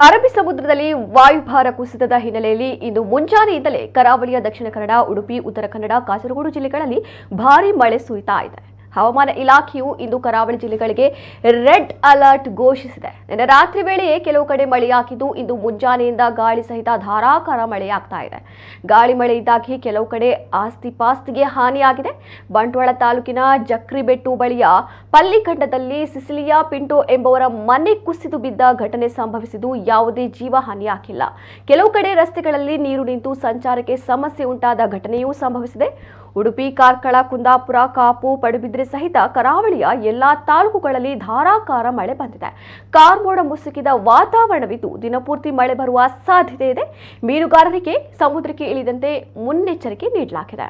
ಅರಬ್ಬಿ ಸಮುದ್ರದಲ್ಲಿ ವಾಯುಭಾರ ಕುಸಿತದ ಹಿನ್ನೆಲೆಯಲ್ಲಿ ಇಂದು ಮುಂಜಾನೆಯಿಂದಲೇ ಕರಾವಳಿಯ ದಕ್ಷಿಣ ಕನ್ನಡ, ಉಡುಪಿ, ಉತ್ತರ ಕನ್ನಡ, ಕಾಸರಗೋಡು ಜಿಲ್ಲೆಗಳಲ್ಲಿ ಭಾರೀ ಮಳೆ ಸುರಿತಾ ಇದೆ. ಹವಾಮಾನ ಇಲಾಖೆಯು ಇಂದು ಕರಾವಳಿ ಜಿಲ್ಲೆಗಳಿಗೆ ರೆಡ್ ಅಲರ್ಟ್ ಘೋಷಿಸಿದೆ. ನಿನ್ನೆ ರಾತ್ರಿ ವೇಳೆಯೇ ಕೆಲವು ಕಡೆ ಮಳೆಯಾಗಿದ್ದು, ಇಂದು ಮುಂಜಾನೆಯಿಂದ ಗಾಳಿ ಸಹಿತ ಧಾರಾಕಾರ ಮಳೆಯಾಗ್ತಾ ಇದೆ. ಗಾಳಿ ಮಳೆಯಿಂದಾಗಿ ಕೆಲವು ಕಡೆ ಆಸ್ತಿ ಪಾಸ್ತಿಗೆ ಹಾನಿಯಾಗಿದೆ. ಬಂಟ್ವಾಳ ತಾಲೂಕಿನ ಜಕ್ರಿಬೆಟ್ಟು ಬಳಿಯ ಪಲ್ಲಿಖಂಡದಲ್ಲಿ ಸಿಸಿಲಿಯಾ ಪಿಂಟೋ ಎಂಬುವರ ಮನೆ ಕುಸಿದು ಬಿದ್ದ ಘಟನೆ ಸಂಭವಿಸಿದ್ದು, ಯಾವುದೇ ಜೀವ ಹಾನಿಯಾಗಿಲ್ಲ. ಕೆಲವು ಕಡೆ ರಸ್ತೆಗಳಲ್ಲಿ ನೀರು ನಿಂತು ಸಂಚಾರಕ್ಕೆ ಸಮಸ್ಯೆ ಉಂಟಾದ ಘಟನೆಯೂ ಸಂಭವಿಸಿದೆ. ಉಡುಪಿ, ಕಾರ್ಕಳ, ಕುಂದಾಪುರ, ಕಾಪು, ಪಡುಬಿದ್ರೆ ಸಹಿತ ಕರಾವಳಿಯ ಎಲ್ಲಾ ತಾಲೂಕುಗಳಲ್ಲಿ ಧಾರಾಕಾರ ಮಳೆ ಬಂದಿದೆ. ಕಾರ್ಮೋಡ ಮುಸುಕಿದ ವಾತಾವರಣವಿದ್ದು, ದಿನಪೂರ್ತಿ ಮಳೆ ಬರುವ ಸಾಧ್ಯತೆ ಇದೆ. ಮೀನುಗಾರರಿಗೆ ಸಮುದ್ರಕ್ಕೆ ಇಳಿದಂತೆ ಮುನ್ನೆಚ್ಚರಿಕೆ ನೀಡಲಾಗಿದೆ.